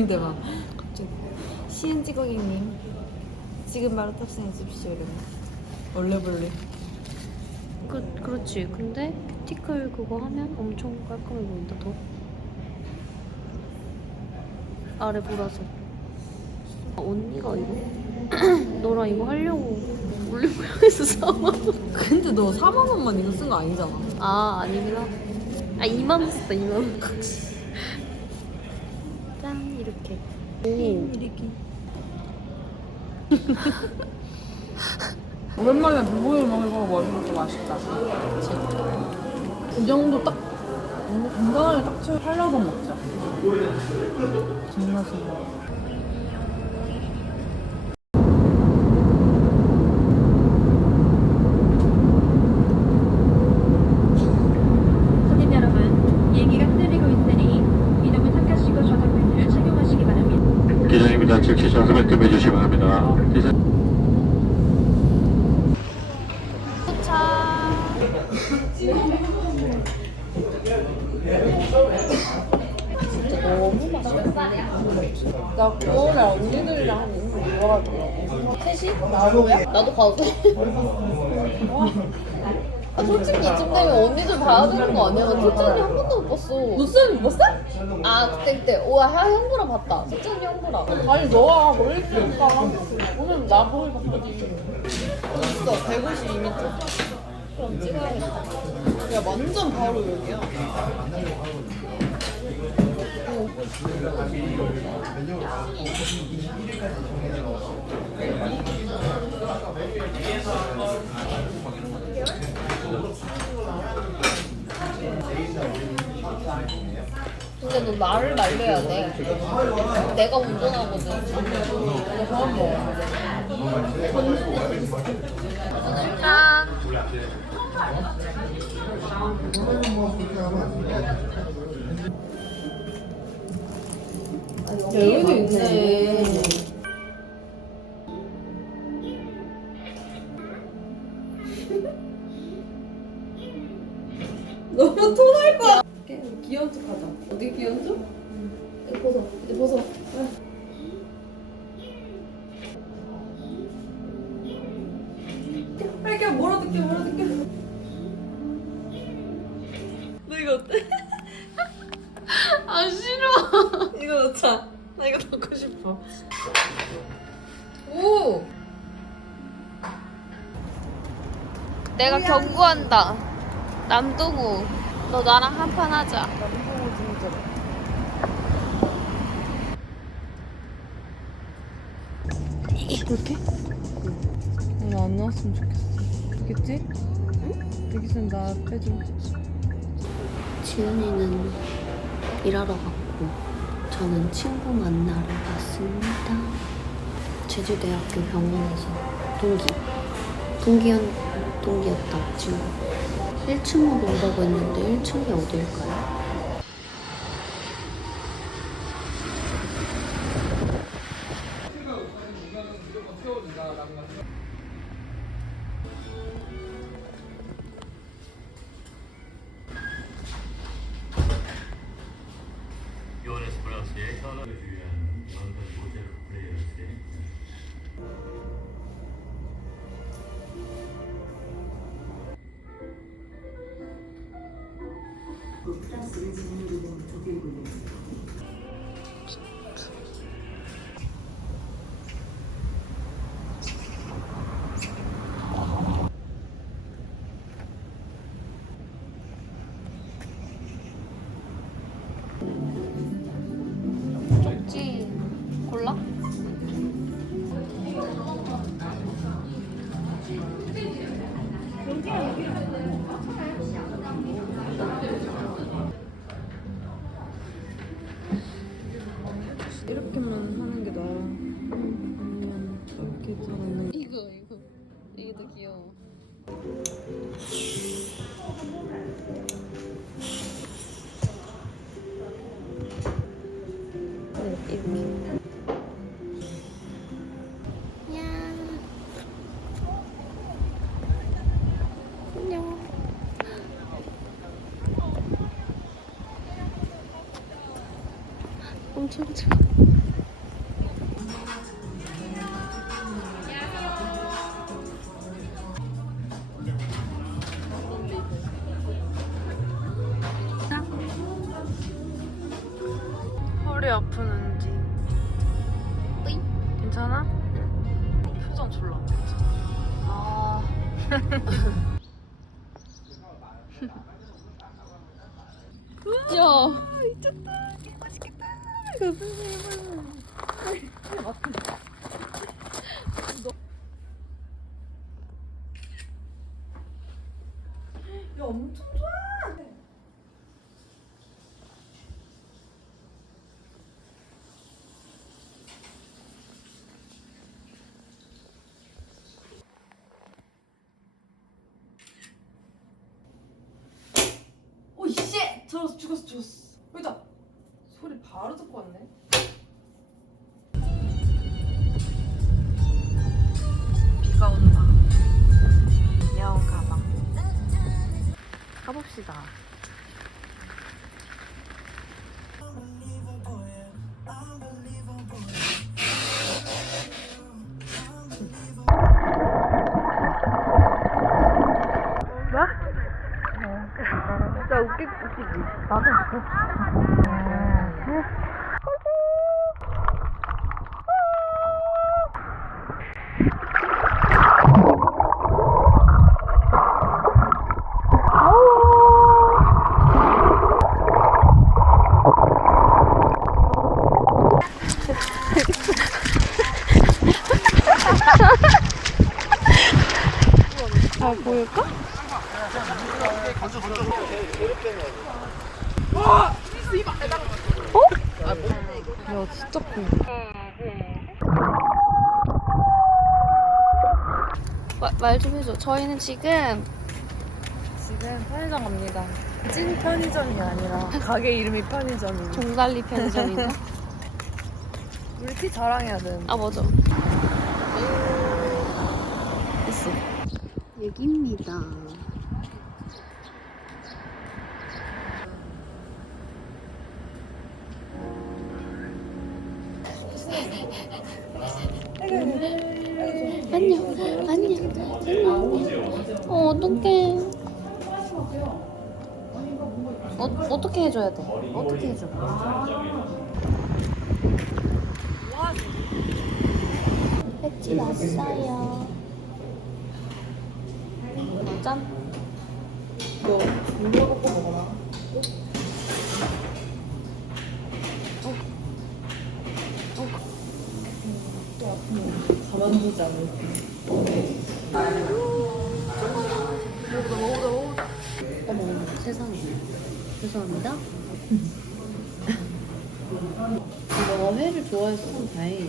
근데만 갑자기 시은지 고객님 지금 바로 탑승해 주십시오 이러면 볼래 그, 그렇지. 근데 큐티클 그거 하면 엄청 깔끔해 보인다, 더. 아래 보라색. 아, 언니가 이거? 너랑 이거 하려고 올리브영에서 사만 근데 너 4만 원만 이거 쓴 거 아니잖아 아, 하다. 아, 2만 원 썼다, 2만 원. 짠, 이렇게. 오랜만에 불고기 먹으니까 먹으니까 맛있다. 이 정도 딱 건강하게 딱 채워 하려고 먹자. 정맛이야 손님 여러분, 비행기가 흔들리고 있으니 이동을 탁하시고 좌석벨트를 착용하시기 바랍니다. 기장입니다. 즉시 좌석을 금해주시기 바랍니다. 기장... 나 9월에 언니들이랑 한 놀아갈 거야 셋이? 나로야? 나도 가도 돼? 아, 솔직히 이쯤 되면 언니들 봐야 되는 거 아니야? 나 첫째 한 번도 못 봤어. 무슨 못 써? 아, 그때, 그때. 우와, 하, 형부랑 봤다. 첫째 언니 형부랑. 아니 너가 멀리 보니까 오늘 나 보기 바쁘지 있어 152m 그럼 찍어야겠다 야 완전 바로 여기야 근데 너 나를 말려야 돼. 내가 운전하거든. 짠. 여기도 있네 귀여운 척 하자 어디 귀여운 척? 이거 벗어. 이제 벗어. 빨리 몰아듣게 몰아듣게 너 이거 어때? 아, 싫어. 이거 넣자 나 이거 넣고 싶어 오! 내가 경고한다. 남동우. 너 나랑 한 판 하자. 이렇게? 나안 나왔으면 좋겠어 좋겠지? 응? 여기 있으면 나 빼줘 지은이는 일하러 갔고 저는 친구 만나러 갔습니다. 제주대학교 병원에서 동기 동기였 동기였다 친구 1층으로 오라고 했는데 1층이 어딜까요? 요한에스 프랑스의 현업을 주의 천천히. 허리 아픈 은지. 괜찮아? 표정 졸라 아. 이거 야 엄청 좋아. 오 이씨! 저었어 죽었어 죽었어. 듣고 왔네. 비가 온다. 귀여운 가방. 가봅시다. 말 좀 해줘. 저희는 지금 지금 편의점 갑니다. 찐 편의점이 아니라 가게 이름이 편의점이에요. 종달리 편의점이다. 우리 티 자랑해야 되는데. 아 맞아. 있어. 여기입니다. 안녕. 어, 어떡해. 어, 어떻게 해줘야 돼? 어떻게 해줘? 배지 왔어요. 짠. 너 물려 먹고 먹어라. 않을 어머, 세상에. 죄송합니다. 너가 회를 좋아해서 참 다행이야.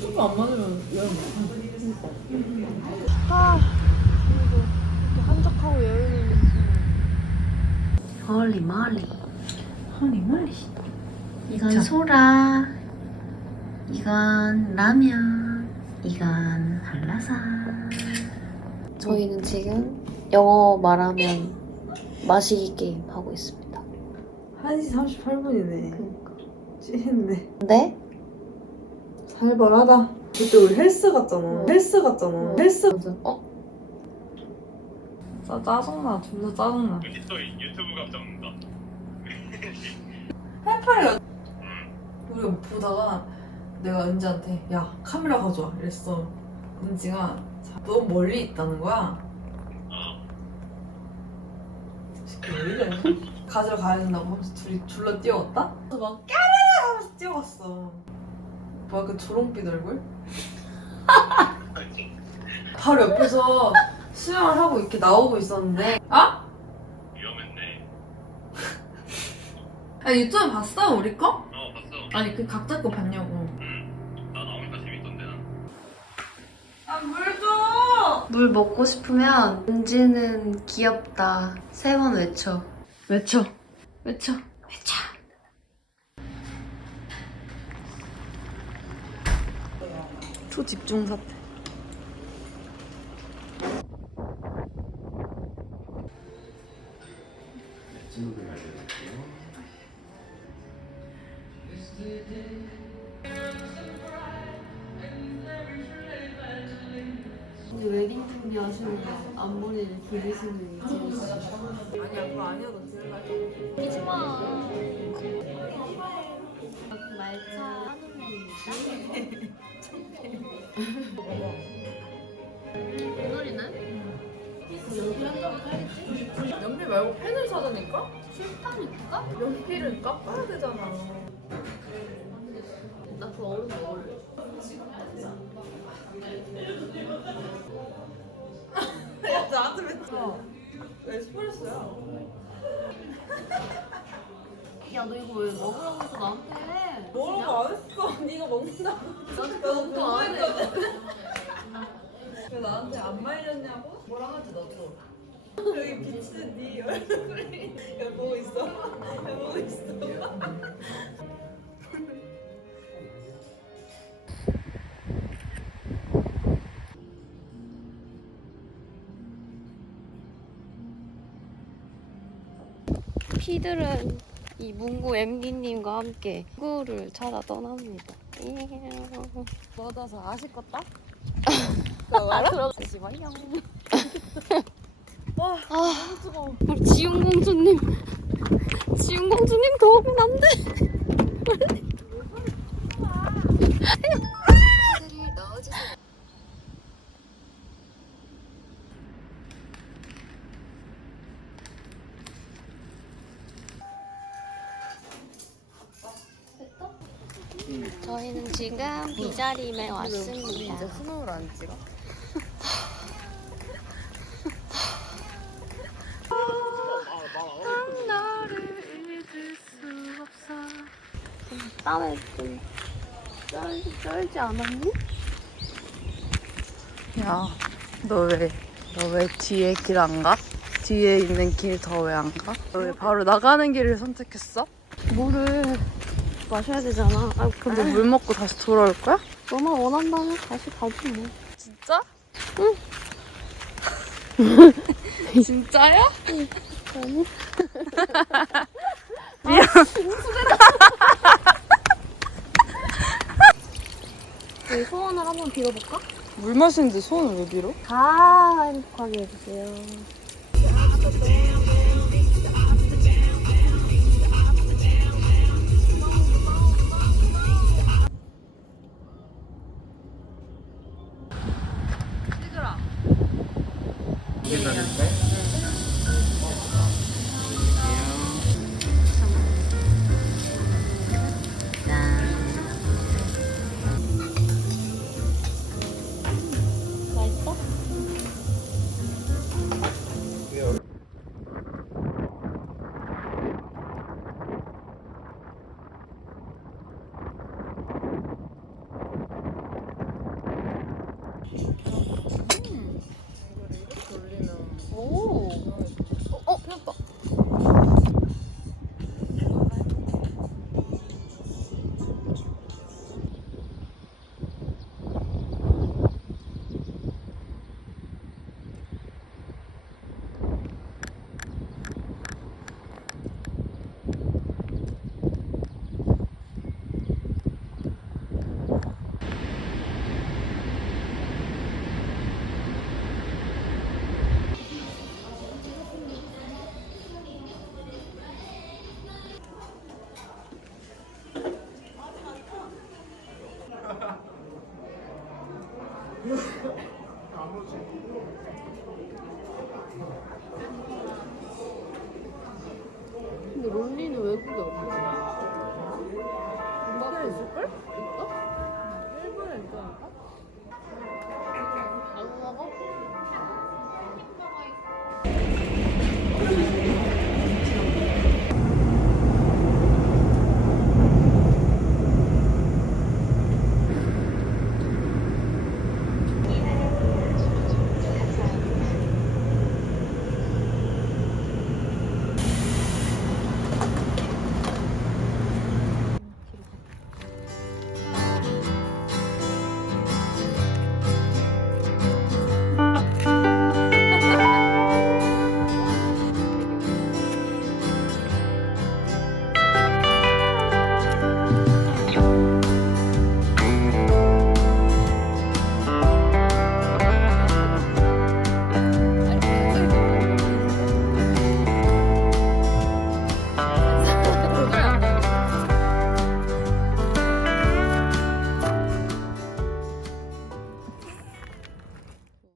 조금 안 맞으면 여행 한적하고 여유 있는 헐리 멀리. 허니 멀리. 이건 소라. 이건 라면. 이건 한라산. 저희는 지금 영어 말하면 마시기 게임 하고 있습니다. 1시 38분이네. 그러니까. 찌했네. 근데 살벌하다. 그때 우리 헬스 갔잖아. 헬스 갔잖아. 헬스. 어? 짜, 짜증나. 둘다 짜증나. 또 유튜브 감정다. 팔팔이가 우리가 보다가 내가 은지한테 야 카메라 가져와 이랬어. 은지가 자, 너무 멀리 있다는 거야. 새끼 왜 이래? 가지러 가야 된다고 하면서 둘이 졸라 뛰어갔다? 그래서 막 까르르 하면서 뛰어갔어. 뭐야 그 초롱빛 얼굴? 바로 옆에서 수영을 하고 이렇게 나오고 있었는데 아? 위험했네. 아 유튜브 봤어 우리 거? 어 봤어. 아니 그 각자 거 봤냐고. 응. 나 나오니까 재밌던데 난. 아물 줘. 물 먹고 싶으면 은지는 귀엽다. 세 번 외쳐. 외쳐. 외쳐. 외쳐. 초집중 사태. 웨딩 준비하시는 거 앞머리를 기르시는 이지우 씨. 아니야 그거 아니어도 될까? 끼지 마. 말차 한우입니다. 오늘이네? 연필 말고 펜을 사자니까? 술탄일까? 연필은 깎아야 되잖아. 나한테? 뭐라고 안 했어? 네가 먹는다. 나한테 그것도 안 해. 왜 나한테 안 말렸냐고? 뭐라 하지 너도. 여기 비치는 네 얼굴이 야 보고 있어. 야 보고 있어. 피들은 이 문구 MD님과 함께 구를 찾아 떠납니다. 맞아서 아쉽겠다. 아, 들어가시만요. 와 아, 우리 지훈 공주님. 지훈 공주님 도우면 안 돼. 지금 비자림에 왔습니다. 스노우를 안 찍어? 땀에 좀 쩔, 쩔지 않았니? 야, 너 왜, 너 왜 뒤에 길 안 가? 뒤에 있는 길 더 왜 안 가? 너 왜 바로 나가는 길을 선택했어? 물을 마셔야 되잖아. 아, 근데 물 먹고 다시 돌아올 거야? 너만 원한다면 다시 가지 뭐. 진짜? 진짜야? 아니. 미안. 우리 소원을 한번 빌어볼까? 물 마시는데 손을 왜 빌어? 다 행복하게 해주세요.